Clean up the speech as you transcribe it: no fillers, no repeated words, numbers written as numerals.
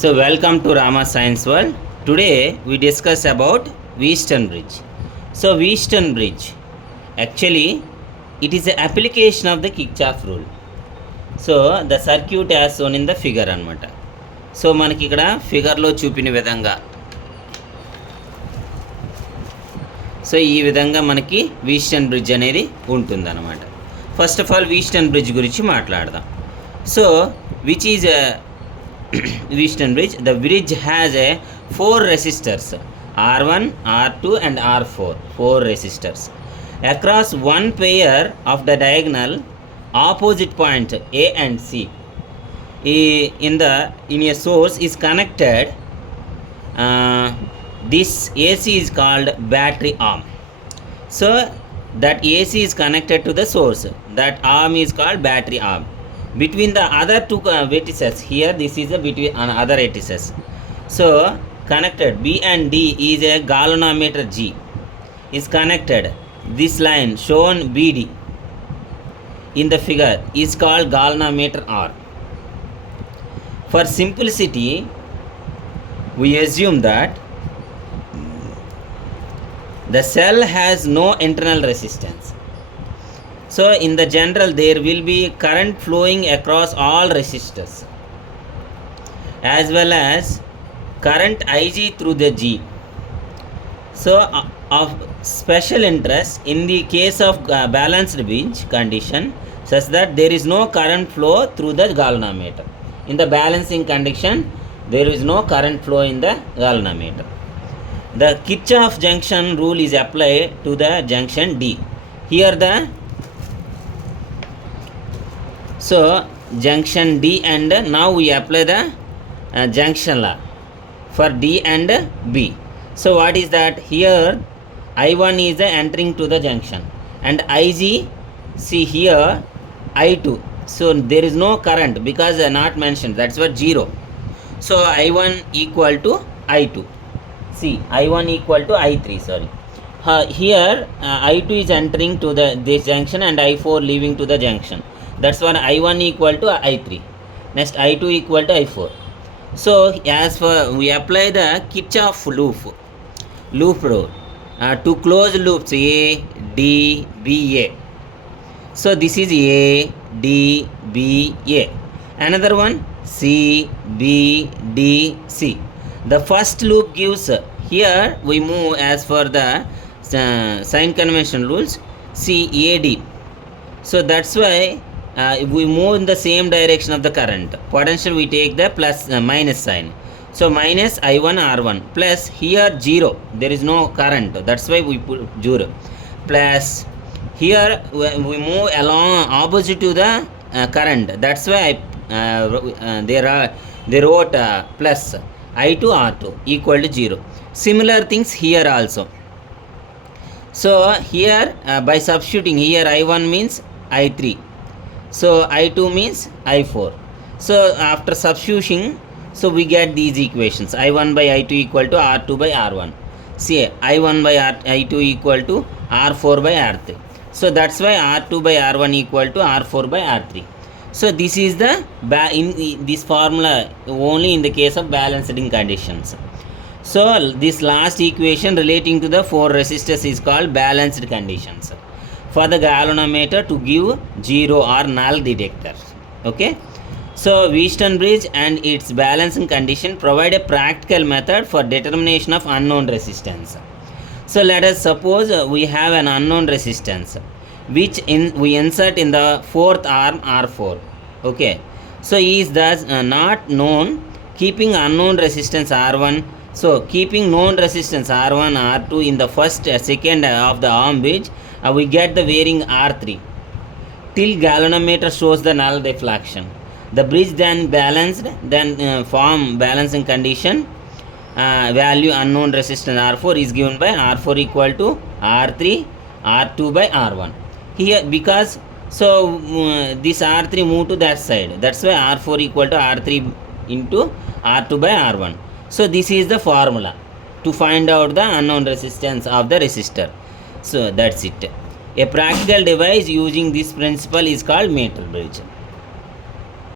So welcome to Rama Science World. Today we discuss about Wheatstone Bridge. So Wheatstone Bridge, actually it is an application of the Kirchhoff rule. So the circuit as shown in the figure అనమాట. So మనకి ఇక్కడ ఫిగర్లో చూపిన విధంగా so ఈ విధంగా మనకి వీస్టన్ bridge అనేది ఉంటుందన్నమాట. ఫస్ట్ ఆఫ్ ఆల్ వీస్టన్ బ్రిడ్జ్ గురించి మాట్లాడదాం. So which is Wheatstone bridge. The bridge has a 4 resistors, R1, R2 and R4, 4 resistors across one pair of the diagonal opposite point A and C. In a source is connected. This AC is called battery arm. So that AC is connected to the source. That arm is called battery arm. Between the other two vertices, here this is a between other vertices. So connected B and D is a galvanometer G is connected. This line shown BD in the figure is called galvanometer R. For simplicity, we assume that the cell has no internal resistance. So in the general there will be current flowing across all resistors as well as current Ig through the G. So of special interest in the case of balanced bridge condition such that there is no current flow through the galvanometer. In the balancing condition there is no current flow in the galvanometer. The Kirchhoff junction rule is applied to the junction D. Here the so junction D and now we apply the junction law for D and B. So what is that? Here I1 is entering to the junction and Ig, see here I2. So there is no current because not mentioned, that's what 0. So I1 equal to I2. See I1 equal to I3, sorry. Here I2 is entering to this junction and I4 leaving to the junction. That's why I1 equal to I3. Next I2 equal to I4. So as for we apply the Kirchhoff loop rule to close loops A, D, B, A. So this is A, D, B, A. Another one C, B, D, C. The first loop gives, here we move as for the sign convention rules, C, A, D. So that's why we move in the same direction of the current. Potential we take the plus minus sign. So minus I1 R1 plus here 0. There is no current. That's why we put 0. Plus here we move along opposite to the current. That's why they wrote plus I2 R2 equal to 0. Similar things here also. So here by substituting here I1 means I3. So I2 means I4. So after substituting, so we get these equations. I1 by I2 equal to R2 by R1. See I1 by I2 equal to R4 by R3. So that's why R2 by R1 equal to R4 by R3. So this is the in this formula only in the case of balancing conditions. So this last equation relating to the 4 resistors is called balanced conditions for the galvanometer to give 0 or null detector. Okay, so Wheatstone bridge and its balancing condition provide a practical method for determination of unknown resistance. So let us suppose we have an unknown resistance which we insert in the 4th arm R4. Okay, so is thus not known, keeping unknown resistance R1. So keeping known resistance R1 R2 in the first second of the arm bridge, we get the varying R3 till galvanometer shows the null deflection. The bridge then balanced, then form balancing condition value unknown resistance R4 is given by R4 equal to R3 R2 by R1. Here because so this R3 move to that side, that's why R4 equal to R3 into R2 by R1. So this is the formula to find out the unknown resistance of the resistor. So that's it. A practical device using this principle is called meter bridge.